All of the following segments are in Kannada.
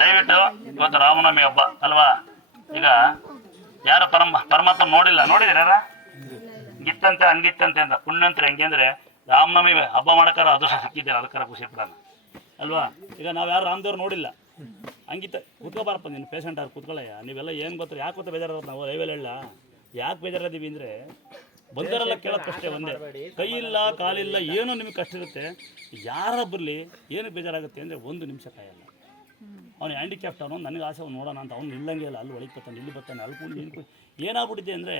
ದಯವಿಟ್ಟು ಇವತ್ತು ರಾಮನವಮಿ ಹಬ್ಬ, ಅಲ್ವಾ? ಈಗ ಯಾರು ಪರಮ, ಪರಮಾತ್ಮ ನೋಡಿಲ್ಲ? ನೋಡಿದಿರ ಗಿತ್ತಂತೆ, ಹಂಗಿತ್ತಂತೆ ಅಂತ, ಪುಣ್ಯಂತ್ರಿ ಹೆಂಗೆ ಅಂದ್ರೆ ರಾಮನವಮಿ ಹಬ್ಬ ಮಾಡಕ್ಕಾರ ಅದೃಷ್ಟ ಸಿಕ್ಕಿದ್ದಾರೆ ಅದಕ್ಕಾರ ಖುಷಿ ಪಡೋಣ. ಅಲ್ವಾ? ಈಗ ನಾವು ಯಾರು ರಾಮದೇವ್ರು ನೋಡಿಲ್ಲ. ಹಂಗಿತ್ತ, ಕೂತ್ಕೋಬಾರಪ್ಪ ನೀನು ಪೇಷಂಟ್ ಅವ್ರು ಕೂತ್ಕೊಳ್ಳಯ್ಯ ನೀವೆಲ್ಲ ಏನು ಗೊತ್ತರ, ಯಾಕೆ ಗೊತ್ತ ಬೇಜಾರದ ನಾವು? ಲೈವಲ್ಲಿ ಹೇಳ ಯಾಕೆ ಬೇಜಾರದೀವಿ ಅಂದರೆ ಬಂದರೆಲ್ಲ ಕೇಳೋಕ್ಕಷ್ಟೇ ಒಂದೇ. ಕೈ ಇಲ್ಲ ಕಾಲಿಲ್ಲ, ಏನೋ ನಿಮಗೆ ಕಷ್ಟ ಇರುತ್ತೆ. ಯಾರ ಬರಲಿ ಏನು ಬೇಜಾರಾಗುತ್ತೆ ಅಂದರೆ ಒಂದು ನಿಮಿಷ ಕಾಯಲ್ಲ. ಅವನು ಹ್ಯಾಂಡಿಕ್ಯಾಪ್ಟ್ ಅವನು, ನನಗೆ ಆಸೆ ಅವ್ನು ನೋಡೋಣ ಅಂತ, ಅವ್ನು ನಿಲ್ಲಂಗೆ ಇಲ್ಲ, ಅಲ್ಲಿ ಒಳಗೆ ಬರ್ತಾನೆ ಇಲ್ಲಿ ಬರ್ತಾನೆ, ಅಲ್ಲಿ ಕುಂಡು ಇಲ್ಲಿ ಏನಾಗ್ಬಿಟ್ಟಿದೆ ಅಂದರೆ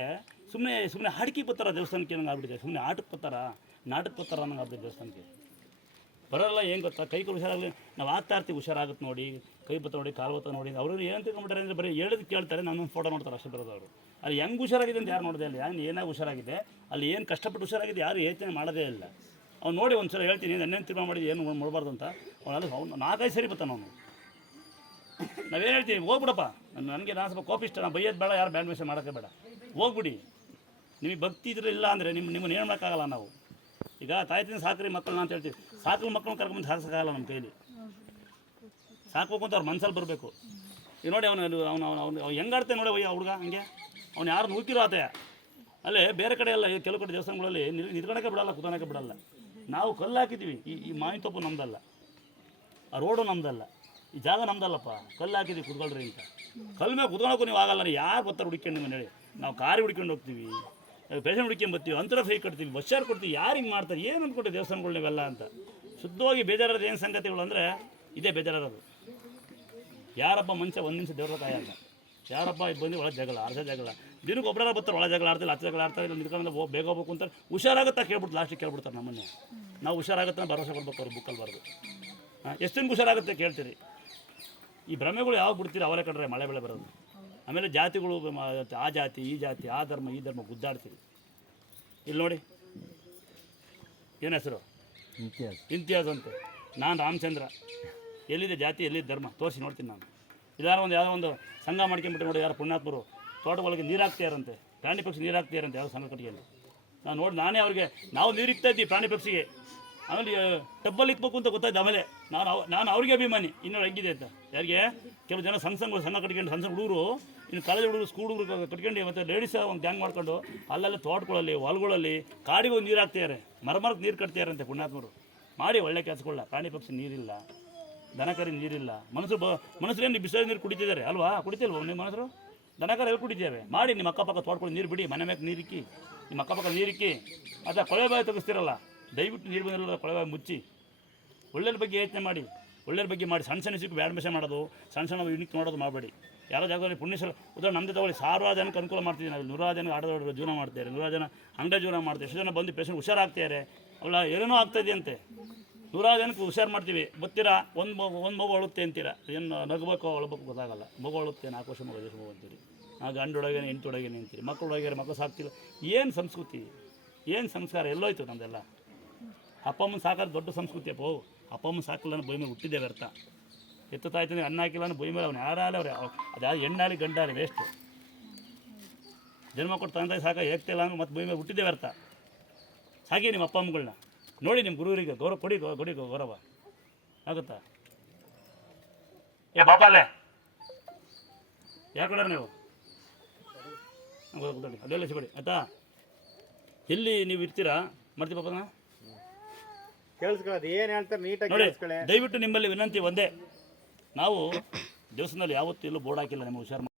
ಸುಮ್ಮನೆ ಸುಮ್ಮನೆ ಹಾಡಿಕೆ ಬರ್ತಾರ ದೇವಸ್ಥಾನಕ್ಕೆ ನಂಗೆ ಆಗ್ಬಿಟ್ಟಿದೆ? ಸುಮ್ಮನೆ ಆಟಕ್ಕೆ ಬರ್ತಾರ? ನಾಟಕ್ಕೆ ಬರ್ತಾರ ನಂಗೆ ಆಗ್ಬಿಟ್ಟಿದೆ ದೇವಸ್ಥಾನಕ್ಕೆ. ಬರೋಲ್ಲ, ಏನು ಗೊತ್ತಾ? ಕೈ ಕೈ ಹುಷಾರಾಗಲಿ, ನಾವು ಆಗ್ತಾ ಇರ್ತೀವಿ, ಹುಷಾರಾಗುತ್ತೆ ನೋಡಿ, ಕೈ ಬತ್ತ ನೋಡಿ, ಕಾಲು ಬತ್ತ ನೋಡಿ. ಅವರು ಏನು ತಿಳ್ಕೊಂಬಿಟ್ಟಾರೆ ಅಂದರೆ ಬರೀ ಹೇಳೋದು ಕೇಳ್ತಾರೆ ನಾನು ಫೋಟೋ ನೋಡ್ತಾರೆ ಅಷ್ಟೇ ಬರೋದು ಅವರು. ಅಲ್ಲಿ ಹೆಂಗೆ ಹುಷಾರಾಗಿದೆ ಅಂತ ಯಾರು ನೋಡಿದೆ ಅಲ್ಲಿ ಯಾರು ಏನಾಗ ಹುಷಾರಾಗಿದೆ, ಅಲ್ಲಿ ಏನು ಕಷ್ಟಪಟ್ಟು ಹುಷಾರಾಗಿದೆ ಯಾರು ಯೋಚನೆ ಮಾಡೋದೇ ಇಲ್ಲ. ಅವ್ನು ನೋಡಿ ಒಂದು ಸಲ ಹೇಳ್ತೀನಿ, ನನ್ನೇನು ತೀರ್ಮಾನ ಮಾಡಿದ್ದು ಏನು ಮಾಡಬಾರ್ದು ಅಂತ. ಅವನಲ್ಲಿ ಅವ್ನು ನಾಲ್ಕೈದು ಸರಿ ಬರ್ತಾನೆ ಅವನು. ನಾವೇನು ಹೇಳ್ತೀವಿ, ಹೋಗ್ಬಿಡಪ್ಪ. ನನಗೆ ನಾನು ಸ್ವಲ್ಪ ಕೋಪಿಷ್ಟ ನಾನು ಬೈಯೋದು ಬೇಡ, ಯಾರು ಬ್ಯಾಂಡ್ ಮೆಸೇಜ್ ಮಾಡೋಕ್ಕೆ ಬೇಡ. ಹೋಗ್ಬಿಡಿ. ನಿಮಗೆ ಭಕ್ತಿ ಇದ್ರೆ ಇಲ್ಲ ಅಂದರೆ ನಿಮ್ಮ ನಿಮ್ಮನ್ನು ಏನು ಮಾಡೋಕ್ಕಾಗಲ್ಲ ನಾವು. ಈಗ ತಾಯಿ ತಂದೆ ಸಾಕ್ರಿ ಮಕ್ಕಳನ್ನ ಅಂತ ಹೇಳ್ತೀವಿ. ಸಾಕು ಮಕ್ಕಳನ್ನ ಕರ್ಕೊಂಡು ಸಾಕಿಸೋಕ್ಕಾಗಲ್ಲ ನಮ್ಮ ಕೈಲಿ. ಸಾಕು ಅಂತ ಅವ್ರ ಮನ್ಸಲ್ಲಿ ಬರಬೇಕು. ಈಗ ನೋಡಿ ಅವನು ಅವನು ಅವನು ಅವ್ನು ಹೆಂಗಾಡ್ತಾನೆ ನೋಡಿ ಅಯ್ಯ ಹುಡುಗ ಹಂಗೆ? ಅವ್ನು ಯಾರು ನೂಕಿರೋ ಆತ? ಅಲ್ಲೇ ಬೇರೆ ಕಡೆ ಎಲ್ಲ ಕೆಲವು ಕಡೆ ದೇವಸ್ಥಾನಗಳಲ್ಲಿ ನಿಲ್- ನಿಂತ್ಕೊಳಕ್ಕೆ ಬಿಡಲ್ಲ ಕುತ್ಕೊಳಕ್ಕೆ ಬಿಡಲ್ಲ. ನಾವು ಕಲ್ಲು ಹಾಕಿದ್ದೀವಿ ಈ ಈ ಮಾವಿನ ತಪ್ಪು ನಮ್ಮದಲ್ಲ ಆ ರೋಡು ನಮ್ದಲ್ಲ. ಈ ಜಾಗ ನಮ್ದಲ್ಲಪ್ಪ, ಕಲ್ಲು ಹಾಕಿದ್ದೀವಿ ಕುತ್ಕೊಳ್ರಿ ಅಂತ. ಕಲ್ಲು ಮೇಲೆ ಕುತ್ಕೊಳಕ್ಕೂ ನೀವು ಆಗಲ್ಲ ಯಾರು ಬರ್ತಾರೆ ಹುಡುಕೊಂಡು ನಿಮ್ಮನ್ನು ಹೇಳಿ. ನಾವು ಕಾರಿ ಹುಡ್ಕೊಂಡು ಹೋಗ್ತೀವಿ ಪೇಷಂಟ್ ಹುಡ್ಕೊಂಡು ಬರ್ತೀವಿ, ಅಂತರ ಫ್ರೀ ಕಟ್ತೀವಿ ಬಸ್ಸಾರು ಕೊಡ್ತೀವಿ, ಯಾರು ಹಿಂಗೆ ಮಾಡ್ತಾರೆ, ಏನು ಅಂದ್ಕೊಟ್ಟು ದೇವಸ್ಥಾನಗಳು ನೀವೆಲ್ಲ ಅಂತ. ಶುದ್ಧವಾಗಿ ಬೇಜಾರದ ಏನು ಸಂಗತಿಗಳು ಅಂದರೆ, ಇದೇ ಬೇಜಾರದು ಯಾರಪ್ಪ ಮನುಷ್ಯ ಒಂದು ನಿಮಿಷ ದೇವ್ರ ಅಂತ ಯಾರಪ್ಪ ಇದು ಬಂದು ಒಳ ಜಗಳ ಅರ್ಧ ಜಗಳ. ದಿನಕ್ಕೆ ಒಬ್ಬರ ಬರ್ತಾರೆ ಒಳ ಜಗಳ ಆಡ್ತಿಲ್ಲ ಹತ್ತು ಜಗಳ ಆಡ್ತಾರೆ, ಇಲ್ಲ ನಿಂತ್ಕೊಂಡು ಹೋಗಿ ಬೇಗ ಹೋಗ್ಬೇಕು ಅಂತ ಹುಷಾರಾಗುತ್ತಾ ಕೇಳ್ಬಿಟ್ಟು ಲಾಸ್ಟಿಗೆ ಕೇಳ್ಬಿಡ್ತಾರೆ ನಮ್ಮನ್ನೇ. ನಾವು ಹುಷಾರಾಗುತ್ತೆ ಭರವಸೆ ಕೊಡ್ಬೇಕು ಅವ್ರು ಬುಕ್ಕಲ್ಲಿ ಬರೆದು. ಎಷ್ಟು ದಿನಕ್ಕೆ ಹುಷಾರಾಗುತ್ತೆ ಕೇಳ್ತೀರಿ? ಈ ಭ್ರಮೆಗಳು ಯಾವಾಗ ಬಿಡ್ತೀರಿ ಅವರೇ ಕಂಡ್ರೆ ಮಳೆ ಬೆಳೆ ಬರೋದು. ಆಮೇಲೆ ಜಾತಿಗಳು ಆ ಜಾತಿ ಈ ಜಾತಿ ಆ ಧರ್ಮ ಈ ಧರ್ಮ ಗುದ್ದಾಡ್ತೀವಿ ಇಲ್ಲಿ ನೋಡಿ. ಏನು ಹೆಸರು? ಇತಿಹಾಸ ಇಂತಿಯಾಜ್ ಅಂತ. ನಾನು ರಾಮಚಂದ್ರ. ಎಲ್ಲಿದೆ ಜಾತಿ ಎಲ್ಲಿದೆ ಧರ್ಮ? ತೋರಿಸಿ ನೋಡ್ತೀನಿ ನಾನು. ಇದಾರ ಒಂದು ಯಾವುದೋ ಒಂದು ಸಂಘ ಮಾಡ್ಕೊಂಬಿಟ್ಟು ನೋಡಿ ಯಾರು ಪುಣ್ಯಾತ್ಮರು ತೋಟಗಳಿಗೆ ನೀರು ಹಾಕ್ತಾರಂತೆ ಪ್ರಾಣಿ ಪಕ್ಷಿ ನೀರು ಹಾಕ್ತಾರಂತೆ ಯಾವ ಸಂಘ ಕಟ್ಟಿಗೆಯಲ್ಲಿ. ನಾನು ನೋಡಿ ನಾನೇ ಅವ್ರಿಗೆ ನಾವು ನೀರು ಇಕ್ತಾ ಇದ್ದೀವಿ ಪ್ರಾಣಿ ಪಕ್ಷಿಗೆ. ಆಮೇಲೆ ಟಬ್ಬಲ್ಲಿ ಇಕ್ಬೇಕು ಅಂತ ಗೊತ್ತಾಯ್ತು ಆಮೇಲೆ. ನಾನು ನಾನು ಅವ್ರಿಗೆ ಅಭಿಮಾನಿ. ಇನ್ನೂ ಹೆಂಗಿದೆ ಅಂತ. ಯಾರಿಗೆ? ಕೆಲವು ಜನ ಸಣ್ಣ ಸಂಘಗಳು ಸಣ್ಣ ಕಟ್ಕೊಂಡು, ಸಣ್ಣ ಸಣ್ಣ ಹುಡುಗರು, ಇನ್ನು ಕಾಲೇಜ್ ಹುಡುಗರು ಸ್ಕೂಲ್ ಹುಡುಗರು ಕಟ್ಕೊಂಡು, ಮತ್ತು ಲೇಡೀಸ್ ಒಂದು ಗ್ಯಾಂಗ್ ಮಾಡ್ಕೊಂಡು, ಅಲ್ಲೆಲ್ಲ ತೋಟಗಳಲ್ಲಿ, ಹೊಲ್ಗಳಲ್ಲಿ, ಕಾಡಿಗೆ ಒಂದು ನೀರು ಹಾಕ್ತಿದ್ದಾರೆ. ಮರ ಮರಕ್ಕೆ ನೀರು ಅಂತೆ ಪುಣ್ಯಾತ್ಮರು. ಮಾಡಿ ಒಳ್ಳೆ ಕೆಲಸಗಳ ಪ್ರಾಣಿ ಪಕ್ಷಿ ನೀರಿಲ್ಲ. ದನಕರಿ ನೀರಿಲ್ಲ. ಮನಸ್ಸು ಬ ಮನುಷ್ಯರೇನು ಬಿಸಿಲು ನೀರು ಕುಡಿತಿದ್ದಾರೆ? ಅಲ್ವಾ? ಕುಡಿತಿಲ್ವ ನಿಮ್ಮ ಮನುಷ್ಯರು ದನಕರ ಎಲ್ಲಿ ಕುಡಿತೇವೆ ಮಾಡಿ ನಿಮ್ಮ ಅಕ್ಕಪಕ್ಕ ತೋಟಗಳು ನೀರು ಬಿಡಿ. ಮನೆ ಮ್ಯಾಗ ನೀರಿಕ್ಕಿ ನಿಮ್ಮ ಅಕ್ಕಪಕ್ಕ ನೀರಿಕ್ಕಿ ಅಥವಾ ಕೊಳೆ ಬಾಯಿ ತೆಗಿಸ್ತಿರಲ್ಲ. ದಯವಿಟ್ಟು ನೀರು ಬಂದಿರೋ ಮುಚ್ಚಿ. ಒಳ್ಳೆಯ ಬಗ್ಗೆ ಯೋಚನೆ ಮಾಡಿ. ಒಳ್ಳೆಯ ಬಗ್ಗೆ ಮಾಡಿ. ಸಣ್ಣ ಸಣ್ಣ ಸಿಕ್ಕು ಬ್ಯಾಡ್ಮಿಷನ್ ಮಾಡೋದು ಸಣ್ಣ ಸಣ್ಣ ಯೂನಿಕ್ ಮಾಡೋದು ಮಾಡಬೇಡಿ. ಯಾರೋ ಜಾಗದಲ್ಲಿ ಪುಣ್ಯಶ್ವರ ಉದಾಹರಣೆ ನಮ್ಮದೇ ತಗೊಳ್ಳಿ. ಸಾವಿರಾರು ಜನಕ್ಕೆ ಅನುಕೂಲ ಮಾಡ್ತಿದ್ದೀವಿ ನಾವು. ನೂರಾರು ಜನ ಆಟೋದವರು ಜೀವನ ಮಾಡ್ತಾರೆ ನೂರಾರು ಜನ ಅಂಗಡಿ ಜೀವನ ಮಾಡ್ತಾರೆ ಎಷ್ಟು ಜನ ಬಂದು ಪೇಷಂಟ್ ಹುಷಾರಾಗ್ತಾರೆ ಅವಳ ಏನೇನೋ ಆಗ್ತಾಯಿದೆಯಂತೆ ನೂರಾರು ಜನಕ್ಕೆ ಹುಷಾರು ಮಾಡ್ತೀವಿ. ಗೊತ್ತೀರಾ? ಒಂದು ಒಂದು ಮಗು ಅಳುತ್ತೆ ಅಂತೀರಾ? ಏನು ನಗಬೇಕು ಅಳಬೇಕು ಗೊತ್ತಾಗಲ್ಲ. ಮಗು ಅಳುತ್ತೆ, ನಾಲ್ಕು ವರ್ಷ ಮಗು ಎಷ್ಟು ಮಗು ಅಂತೀರಿ. ಆ ಗಂಡೊಳಗೇನೆ ಎಂಟೊಳಗೇನೆ ಅಂತೀರಿ. ಮಕ್ಕಳೊಳಗೆ ಮಕ್ಕಳು ಸಾಕ್ತಿಲ್ಲ. ಏನು ಸಂಸ್ಕೃತಿ? ಏನು ಸಂಸ್ಕಾರ? ಎಲ್ಲೋಯ್ತು ನಮ್ಮದೆಲ್ಲ ಅಪ್ಪ ಅಮ್ಮನ ಸಾಕೋದು ದೊಡ್ಡ ಸಂಸ್ಕೃತಿ ಅಪ್ಪ. ಅಪ್ಪ ಅಮ್ಮನ ಸಾಕಿಲ್ಲ ಅನ್ನೋ ಭೂಮಿ ಹುಟ್ಟಿದೆ ವ್ಯರ್ಥ. ಎತ್ತು ತಾಯ್ತಾನೆ ಅನ್ನ ಹಾಕಿಲ್ಲ ಅನ್ನೋ ಭೂಮಿ ಮೇಲೆ ಅವ್ನು ಯಾರಾಲೆ ಅವ್ರೆ? ಅದ್ಯಾವ ಹೆಣ್ಣಾಲಿ ಗಂಡಾಲಿ ವೇಸ್ಟ್ ಜನ್ಮ ಕೊಟ್ಟು ತಂದೆ ಸಾಕ ಹೇಗ್ತಿಲ್ಲ ಅಂದ್ರೆ ಮತ್ತೆ ಭೂಮಿ ಮೇಲೆ ಹುಟ್ಟಿದೆ ವ್ಯರ್ಥ. ಹಾಗೆ ನಿಮ್ಮ ಅಪ್ಪ ಅಮ್ಮಗಳನ್ನ ನೋಡಿ ನಿಮ್ಮ ಗುರುವರಿಗೆ ಗೌರವ ಕೊಡಿ ಕೊಡಿ ಗೌರವ. ಆಗುತ್ತಾ? ಏ ಬಾಪಾಲೆ ಯಾಕೆ ನೀವು? ಅಲ್ಲೆಲ್ಲ ಸಿಗಡಿ ಆಯ್ತಾ? ಎಲ್ಲಿ ನೀವು ಇರ್ತೀರಾ? ಮಾಡ್ತೀವಿ ಪಾಪನ? ಕೇಳಿಸ್ಕೊಳ್ಳೋದು ಏನು ಹೇಳ್ತಾರೆ ನೀಟಾಗಿ ನೋಡಿ ಕೇಳಿಸ್ಕೊಳ್ಳಿ. ದಯವಿಟ್ಟು ನಿಮ್ಮಲ್ಲಿ ವಿನಂತಿ ಒಂದೇ. ನಾವು ದೇವಸ್ಥಾನದಲ್ಲಿ ಯಾವತ್ತೂ ಎಲ್ಲೂ ಬೋರ್ಡ್ ಹಾಕಿಲ್ಲ ನಿಮಗೆ ಹುಷಾರು